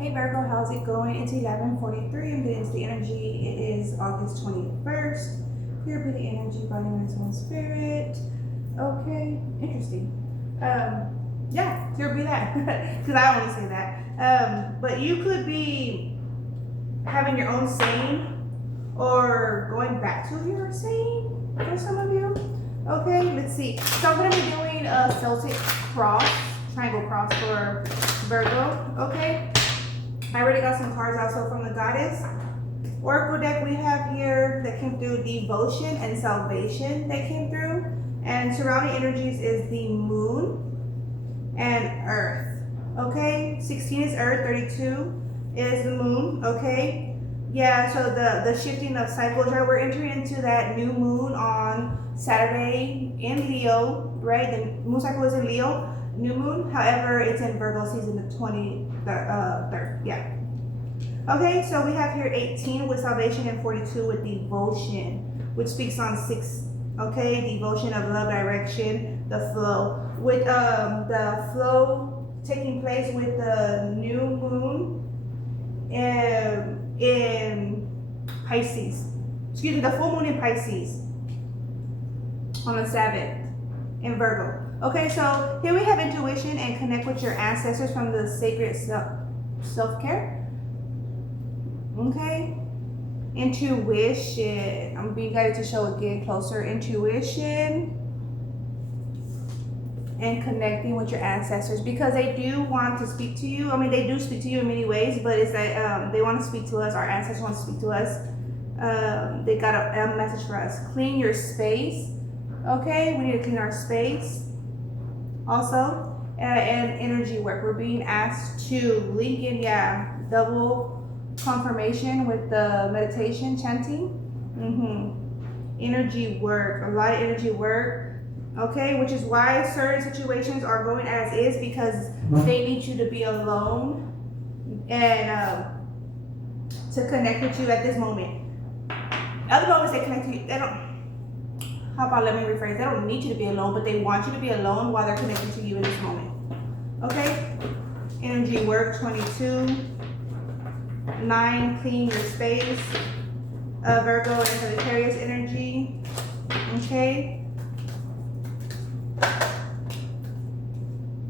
Hey Virgo, how's it going? It's 11:43. I'm getting into the energy. It is August 21st. Here be the energy, body, mind, soul, and spirit. Okay, interesting. Yeah, here be that. Because I only say that. But you could be having your own saying or going back to your saying for some of you. Okay, let's see. So I'm going to be doing a Celtic cross, triangle cross for Virgo. Okay. I already got some cards also from the Goddess Oracle deck we have here that came through devotion and salvation that came through. And surrounding energies is the moon and earth. Okay, 16 is earth, 32 is the moon. Okay, yeah, so the shifting of cycles, right? We're entering into that new moon on Saturday in Leo, right? The moon cycle is in Leo, new moon. However, it's in Virgo season, the 23rd. Yeah. Okay, so we have here 18 with salvation and 42 with devotion, which speaks on 6. Okay, devotion of love, direction, the flow. With the flow taking place with the new moon in Pisces. Excuse me, the full moon in Pisces on the 7th in Virgo. Okay, so here we have intuition and connect with your ancestors from the sacred self-care. Okay, intuition. I'm being guided to show again closer. Intuition and connecting with your ancestors because they do want to speak to you. I mean, they do speak to you in many ways, but it's that they want to speak to us. Our ancestors want to speak to us. They got a message for us. Clean your space. Okay, we need to clean our space. Also, and energy work. We're being asked to link in, double confirmation with the meditation chanting. Energy work, a lot of energy work. Okay, which is why certain situations are going as is because they need you to be alone and to connect with you at this moment. Other moments they connect to you, they don't. How about let me rephrase? They don't need you to be alone, but they want you to be alone while they're connected to you in this moment. Okay, energy work 22. 9, clean your space. Virgo and Sagittarius energy. Okay.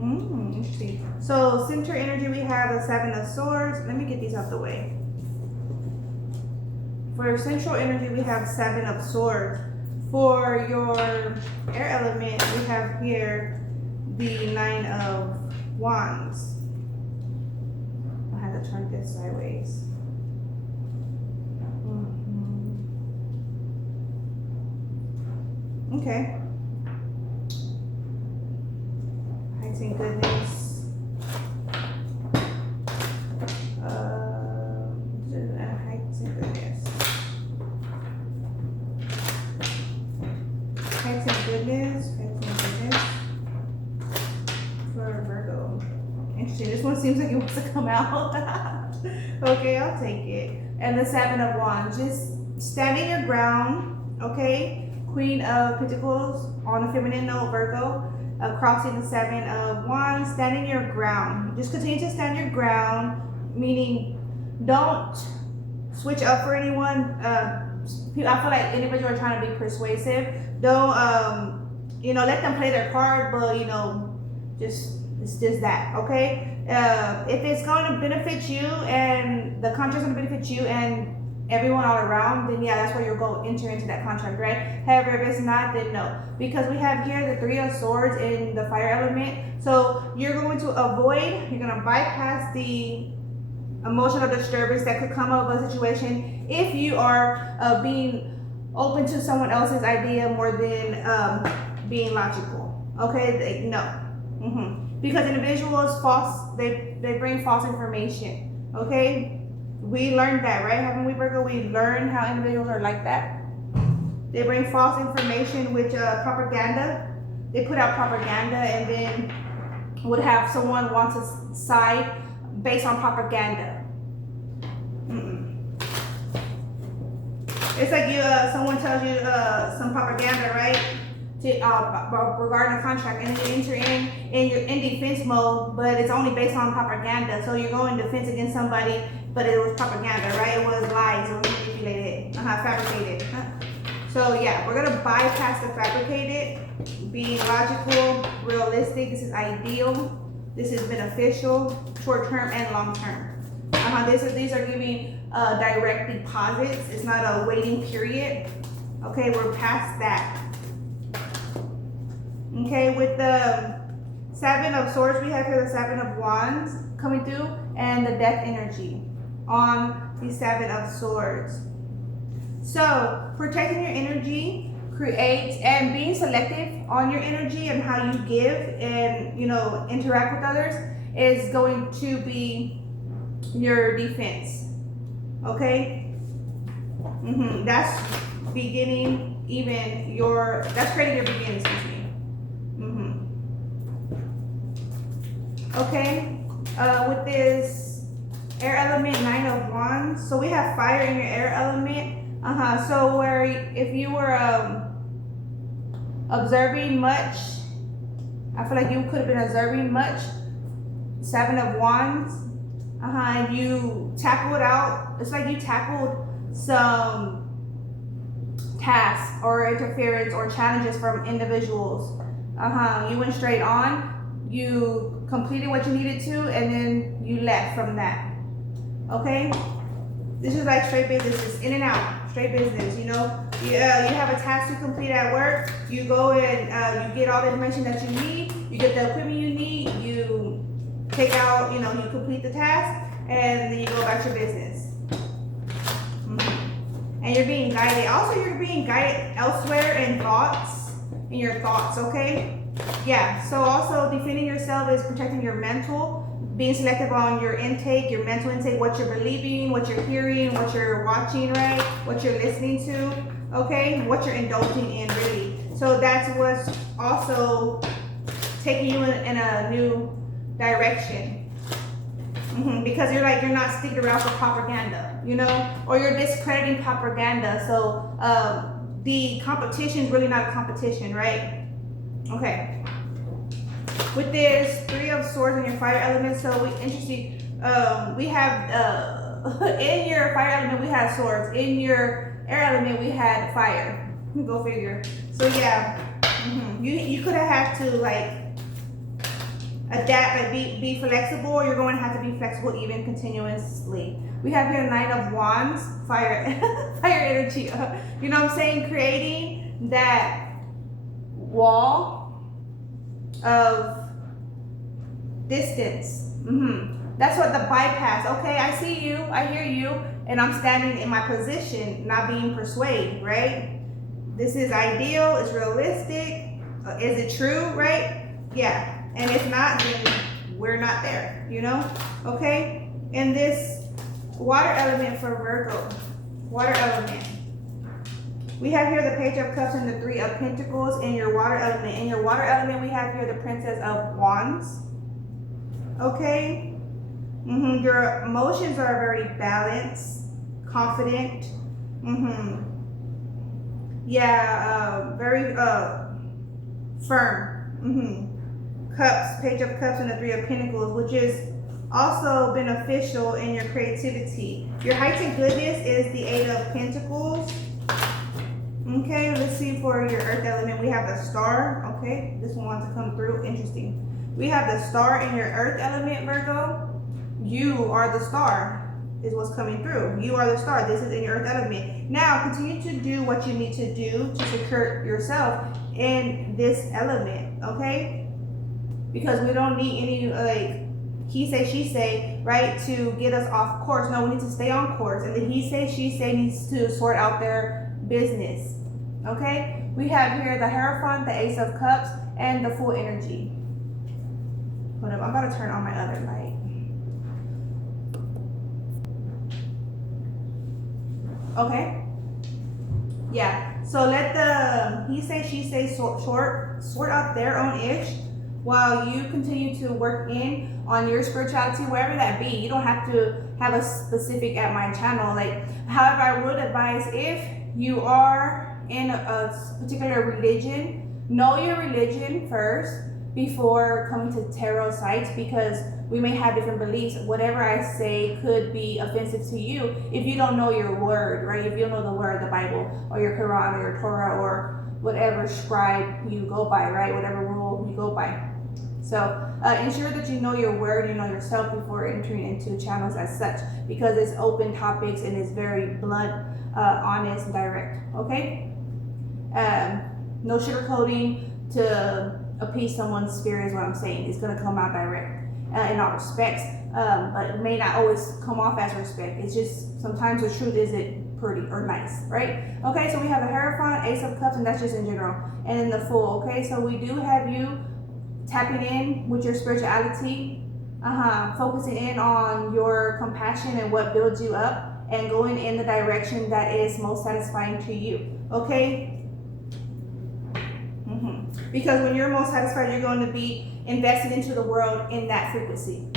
Interesting. So center energy, we have the 7 of Swords. Let me get these out the way. For central energy, we have 7 of Swords. For your air element, we have here the 9 of Wands. I had to turn this sideways. Okay. Heights and goodness. Heights and goodness. Heights and goodness. For Virgo. Interesting. This one seems like it wants to come out. Okay, I'll take it. And the 7 of Wands. Just standing your ground. Okay. Queen of Pentacles on a feminine note, Virgo. Crossing the 7 of Wands. Standing your ground. Just continue to stand your ground. Meaning, don't switch up for anyone. I feel like individuals are trying to be persuasive. Don't, let them play their card, but, it's just that, okay? If it's going to benefit you and the contract's going to benefit you and everyone all around, then that's where you'll go enter into that contract, right? However, if it's not, then no. Because we have here the 3 of Swords in the fire element. So you're going to avoid, you're going to bypass the emotional disturbance that could come out of a situation if you are being open to someone else's idea more than being logical, okay? No. Because individuals they bring false information. Okay, we learned that, right? Haven't we, Virgo? We learned how individuals are like that. They bring false information, which propaganda. They put out propaganda and then would have someone want to side based on propaganda. It's like someone tells you some propaganda, right? regarding a contract, and then you enter in you're in defense mode, but it's only based on propaganda. So you're going defense against somebody, but it was propaganda, right? It was lies, it was manipulated, fabricated. So yeah, we're gonna bypass the fabricated, being logical, realistic. This is ideal. This is beneficial, short term and long term. These are giving direct deposits. It's not a waiting period. Okay, we're past that. Okay, with the Seven of Swords, we have here the Seven of Wands coming through, and the Death energy on the Seven of Swords. So protecting your energy creates, and being selective on your energy and how you give and interact with others is going to be your defense. Okay, that's beginning, that's creating your beginning, excuse me. Okay, with this air element, Nine of Wands, so we have fire in your air element. So where if you were observing much, I feel like you could have been observing much, Seven of Wands, and you tackled out, it's like you tackled some tasks or interference or challenges from individuals. You went straight on, you completed what you needed to, and then you left from that. Okay, this is like straight business, it's in and out, straight business. You have a task to complete at work, you go and you get all the information that you need, you get the equipment you need, you take out, you complete the task, and then you go about your business. And you're being guided. Also, you're being guided elsewhere in your thoughts, okay? Yeah, so also defending yourself is protecting your mental, being selective on your intake, your mental intake, what you're believing, what you're hearing, what you're watching, right? What you're listening to, okay? What you're indulging in, really. So that's what's also taking you in a new direction. Because you're not sticking around for propaganda, or you're discrediting propaganda. So the competition is really not a competition, right? Okay. With this Three of Swords in your fire element, so we have in your fire element we had swords. In your air element we had fire. Go figure. So yeah, you could have had to adapt and be flexible, or you're going to have to be flexible even continuously. We have here Nine of Wands, fire fire energy. You know what I'm saying? Creating that wall of distance. That's what the bypass. Okay, I see you, I hear you, and I'm standing in my position, not being persuaded, right? This is ideal, it's realistic. Is it true, right? Yeah. And if not, then we're not there, Okay? And this water element for Virgo, water element. We have here the Page of Cups and the Three of Pentacles in your water element. In your water element, we have here the Princess of Wands. Okay? Your emotions are very balanced, confident. Yeah, very firm. Cups, Page of Cups and the Three of Pentacles, which is also beneficial in your creativity. Your heightened goodness is the Eight of Pentacles. Okay, let's see for your earth element. We have the Star. Okay, this one wants to come through. Interesting. We have the Star in your earth element, Virgo. You are the star, is what's coming through. You are the star. This is in your earth element. Now, continue to do what you need to do to secure yourself in this element, okay? Because we don't need any he say, she say, right, to get us off course. No, we need to stay on course. And the he say, she say needs to sort out their business. Okay? We have here the Hierophant, the Ace of Cups, and the Full Energy. Hold up, I'm about to turn on my other light. Okay? Yeah. So let the he say, she say sort out their own ish, while you continue to work in on your spirituality, wherever that be. You don't have to have a specific at my channel. However, I would advise, if you are in a particular religion, Know your religion first before coming to tarot sites, because we may have different beliefs. Whatever I say could be offensive to you if you don't know your word, right? If you don't know the word, the Bible, or your Quran, or your Torah, or whatever scribe you go by, right? Whatever rule you go by. So ensure that you know your word, you know yourself before entering into channels as such, because it's open topics and it's very blunt, honest, and direct, okay? No sugarcoating to appease someone's spirit is what I'm saying. It's going to come out direct in all respects, but it may not always come off as respect. It's just sometimes the truth isn't pretty or nice, right? Okay, so we have the Hierophant, Ace of Cups, and that's just in general. And then the Fool, okay? So we do have you tapping in with your spirituality, focusing in on your compassion and what builds you up, and going in the direction that is most satisfying to you, okay? Because when you're most satisfied, you're going to be invested into the world in that frequency.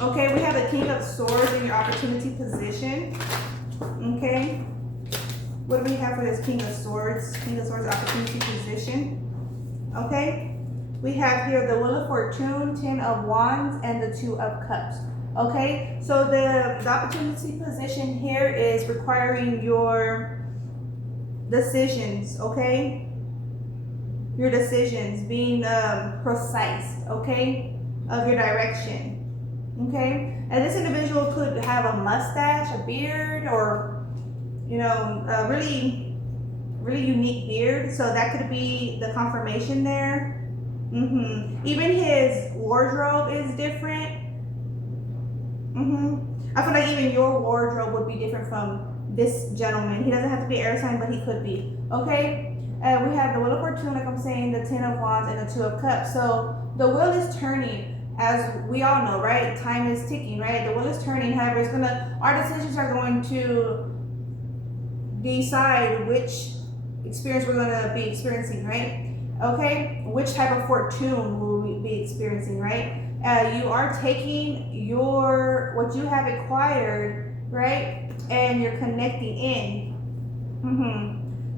Okay, we have the King of Swords in your opportunity position. Okay, what do we have for this King of Swords? King of Swords opportunity position. Okay, we have here the Wheel of Fortune, 10 of Wands, and the 2 of Cups. Okay, so the opportunity position here is requiring your decisions, okay? Your decisions being precise, okay? Of your direction, okay? And this individual could have a mustache, a beard, or, you know, a really unique beard. So that could be the confirmation there. Even his wardrobe is different. I feel like even your wardrobe would be different from this gentleman. He doesn't have to be air sign, but he could be. Okay, we have the Wheel of Fortune, like I'm saying, the 10 of Wands, and the 2 of Cups. So the wheel is turning, as we all know, right? Time is ticking, right? The wheel is turning. However, our decisions are going to decide which experience we're going to be experiencing, right? Okay, which type of fortune will we be experiencing, right? You are taking what you have acquired, right? And you're connecting in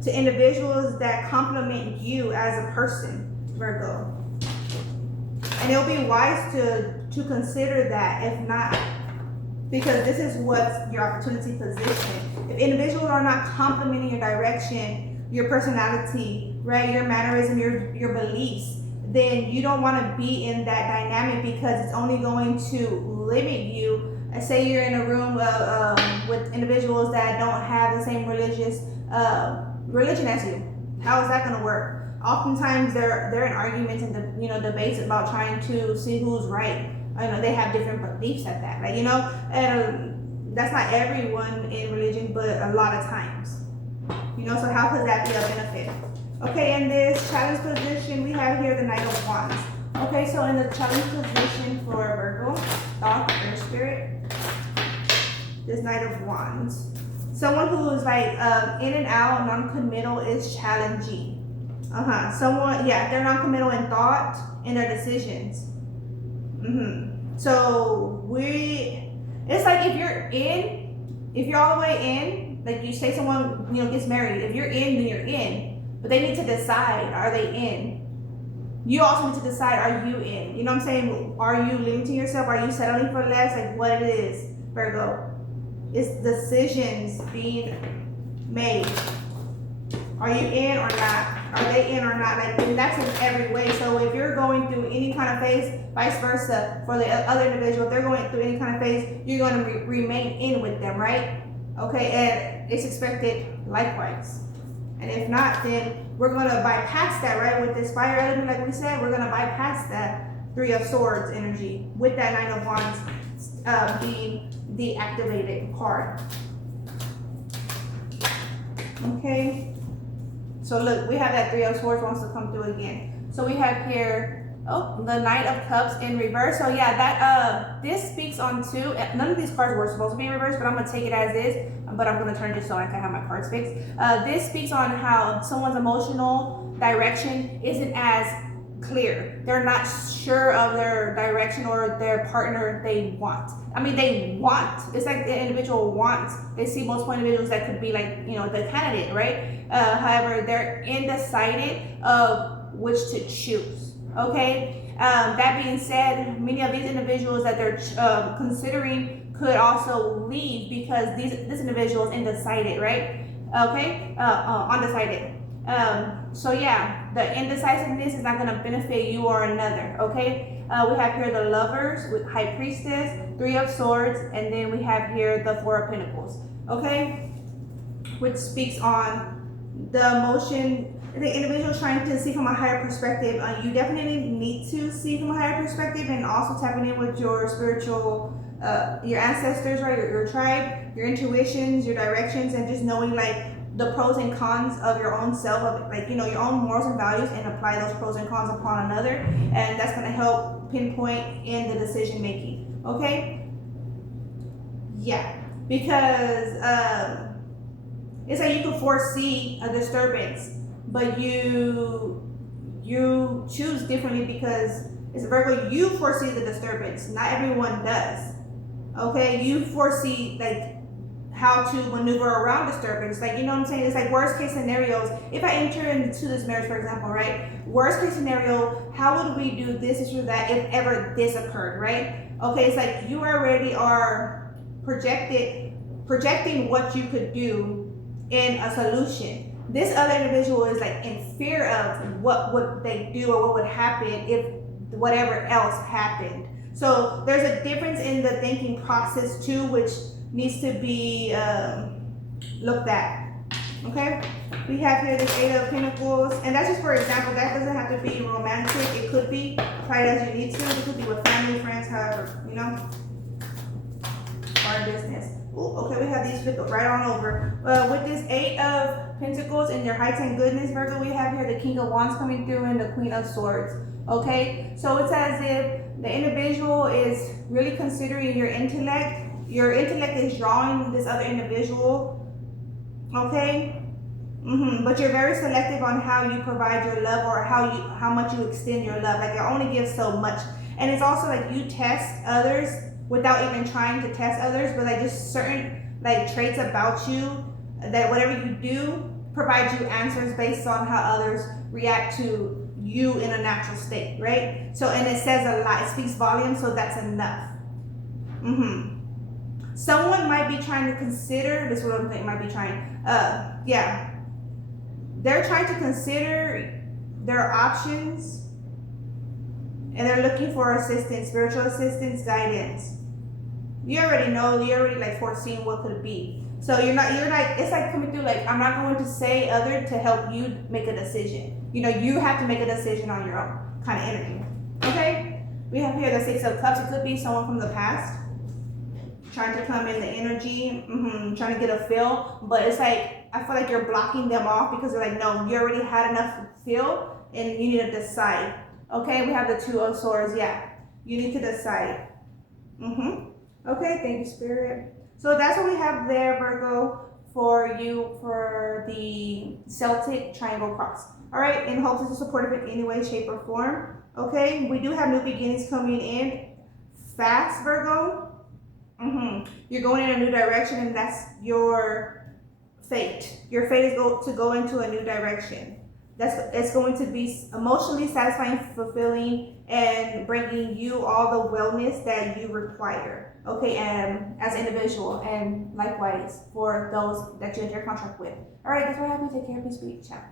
to individuals that complement you as a person, Virgo. And it'll be wise to consider that, if not, because this is what's your opportunity position. If individuals are not complementing your direction, your personality, right, your mannerism, your beliefs, then you don't want to be in that dynamic, because it's only going to limit you. Say you're in a room with individuals that don't have the same religion as you. How is that going to work? Oftentimes they're in arguments and debates about trying to see who's right. They have different beliefs at that, like, and that's not everyone in religion, but a lot of times, so how could that be a benefit? Okay, in this challenge position, we have here the Knight of Wands. Okay, so in the challenge position for Virgo, thought, or spirit, this Knight of Wands. Someone who is like in and out, non-committal is challenging. Someone, they're non-committal in thought and their decisions. So it's like if you're all the way in, like you say someone, gets married, if you're in, then you're in. But they need to decide, are they in? You also need to decide, are you in? You know what I'm saying? Are you limiting yourself? Are you settling for less? Like what it is, Virgo. It's decisions being made. Are you in or not? Are they in or not? Like, and that's in every way. So if you're going through any kind of phase, vice versa, for the other individual, if they're going through any kind of phase, you're going to remain in with them, right? Okay, and it's expected likewise. And if not, then we're going to bypass that, right? With this fire element, like we said, we're going to bypass that 3 of Swords energy with that 9 of Wands being the activated card. Okay. So look, we have that 3 of Swords wants to come through again. So we have here, the Knight of Cups in reverse. So yeah, that this speaks on two. None of these cards were supposed to be in reverse, but I'm gonna take it as is. But I'm gonna turn it so I can have my cards fixed. This speaks on how someone's emotional direction isn't as clear. They're not sure of their direction or their partner they want. I mean, they want. It's like the individual wants. They see multiple individuals that could be like, you know, the candidate, right? However, they're undecided of which to choose. Okay. That being said, many of these individuals that they're considering could also leave because this individual is undecided, right? Okay. Undecided. So yeah, the indecisiveness is not going to benefit you or another, okay? We have here the Lovers with High Priestess, Three of Swords, and then we have here the Four of Pentacles, okay? Which speaks on the emotion, the individual trying to see from a higher perspective. You definitely need to see from a higher perspective, and also tapping in with your spiritual, your ancestors, right? Your tribe, your intuitions, your directions, and just knowing like the pros and cons of your own self, of like, you know, your own morals and values, and apply those pros and cons upon another, and that's going to help pinpoint in the decision making, okay? Yeah, because it's like you can foresee a disturbance, but you choose differently because it's Virgo. You foresee the disturbance. Not everyone does. Okay, you foresee like how to maneuver around disturbance. Like, you know what I'm saying? It's like worst case scenarios. If I enter into this marriage, for example, right? Worst case scenario, how would we do this or that if ever this occurred, right? Okay, it's like you already are projecting what you could do in a solution. This other individual is like in fear of what would they do or what would happen if whatever else happened. So there's a difference in the thinking process too, which needs to be looked at. Okay, we have here the Eight of Pentacles, and that's just for example. That doesn't have to be romantic. It could be applied as you need to. It could be with family, friends, however, you know, or business. Ooh, okay, we have these right on over. With this Eight of Pentacles and your heights and goodness, Virgo, we have here the King of Wands coming through and the Queen of Swords. Okay, so it's as if the individual is really considering your intellect. Your intellect is drawing this other individual, okay? But you're very selective on how you provide your love or how much you extend your love. Like, you only give so much. And it's also like you test others without even trying to test others, but like just certain like traits about you that whatever you do provides you answers based on how others react to you in a natural state, right? So, and it says a lot. It speaks volumes, so that's enough. Someone might be trying to consider, this is what I'm thinking, might be trying, yeah. They're trying to consider their options, and they're looking for assistance, spiritual assistance, guidance. You already know, you're already like foreseeing what could be. So you're like, it's like coming through like, I'm not going to say other to help you make a decision. You know, you have to make a decision on your own kind of energy. Okay? We have here the Six of Cups. It could be someone from the past trying to come in the energy, trying to get a feel, but it's like, I feel like you're blocking them off because they're like, no, you already had enough feel and you need to decide. Okay, we have the Two of Swords. Yeah, you need to decide. Okay, thank you, Spirit. So that's what we have there, Virgo, for you for the Celtic triangle cross. All right, in hopes this is supportive in any way, shape, or form. Okay, we do have new beginnings coming in fast, Virgo. You're going in a new direction, and that's your fate. Your fate is to go into a new direction. It's going to be emotionally satisfying, fulfilling, and bringing you all the wellness that you require. Okay, and as an individual, and likewise for those that you enter contract with. All right, that's what I have. Take care. Peace, ciao.